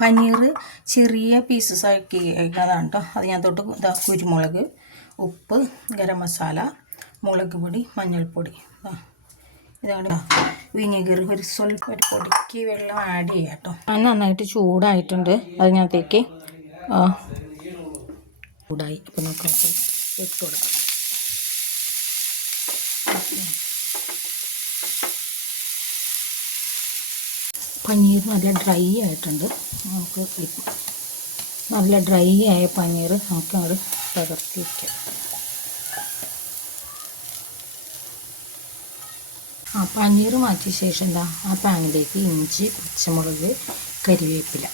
പനീർ ചെറിയ പീസസ് ആക്കിയതാണ് കേട്ടോ. അത് ഞാൻ തൊട്ട് കുരുമുളക്, ഉപ്പ്, ഗരം മസാല, മുളക് പൊടി, മഞ്ഞൾപ്പൊടി, ഇതാണ് വിനീഗർ. ഒരു സ്വല്പം ഒരു പൊടിക്ക് വെള്ളം ആഡ് ചെയ്യാം കേട്ടോ. അത് നന്നായിട്ട് ചൂടായിട്ടുണ്ട്. അതിനകത്തേക്ക് ചൂടായി. അപ്പോൾ നമുക്ക് ഇട്ട് കൊടുക്കാം. പനീർ നല്ല ഡ്രൈ ആയിട്ടുണ്ട്. നമുക്ക് നല്ല ഡ്രൈ ആയ പനീർ നമുക്ക് അത് പകർത്തി വയ്ക്കാം. പനീർ മാറ്റിയ ശേഷം എന്താ ആ പാനിലേക്ക് ഇഞ്ചി, പച്ചമുളക്, കരിവേപ്പില,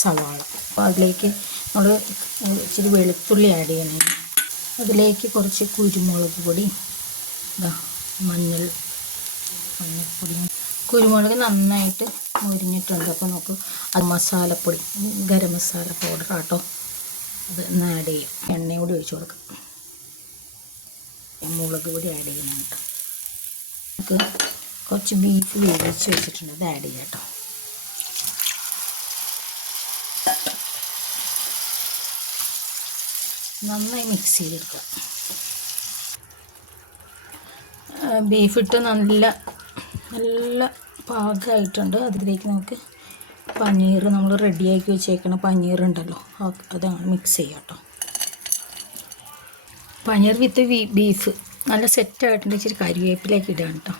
സവാള. അപ്പോൾ അതിലേക്ക് നമ്മൾ ഇച്ചിരി വെളുത്തുള്ളി ആഡ് ചെയ്യണം. അതിലേക്ക് കുറച്ച് കുരുമുളക് പൊടി, മഞ്ഞൾപ്പൊടി. കുരുമുളക് നന്നായിട്ട് മുരിഞ്ഞിട്ടുണ്ട്. അപ്പോൾ നമുക്ക് അത് മസാലപ്പൊടി, ഗരം മസാല പൗഡർ കേട്ടോ, അത് ഒന്ന് ആഡ് ചെയ്യാം. എണ്ണയും കൂടി ഒഴിച്ച് കൊടുക്കാം. മുളക് പൊടി ആഡ് ചെയ്യണം കേട്ടോ. നമുക്ക് കുറച്ച് ബീഫ് വേവിച്ച് വെച്ചിട്ടുണ്ട്, അത് ആഡ് ചെയ്യാം കേട്ടോ. നന്നായി മിക്സ് ചെയ്തെടുക്കുക. ബീഫിട്ട് നല്ല പാകമായിട്ടുണ്ട്. അതിലേക്ക് നമുക്ക് പനീർ, നമ്മൾ റെഡിയാക്കി വെച്ചേക്കണ പനീർ ഉണ്ടല്ലോ, അതങ്ങനെ മിക്സ് ചെയ്യാം കേട്ടോ. പനീർ വിത്ത് ബീഫ് നല്ല സെറ്റായിട്ടുണ്ട്. ഇച്ചിരി കരിവേപ്പിലേക്ക് ഇടാം കേട്ടോ.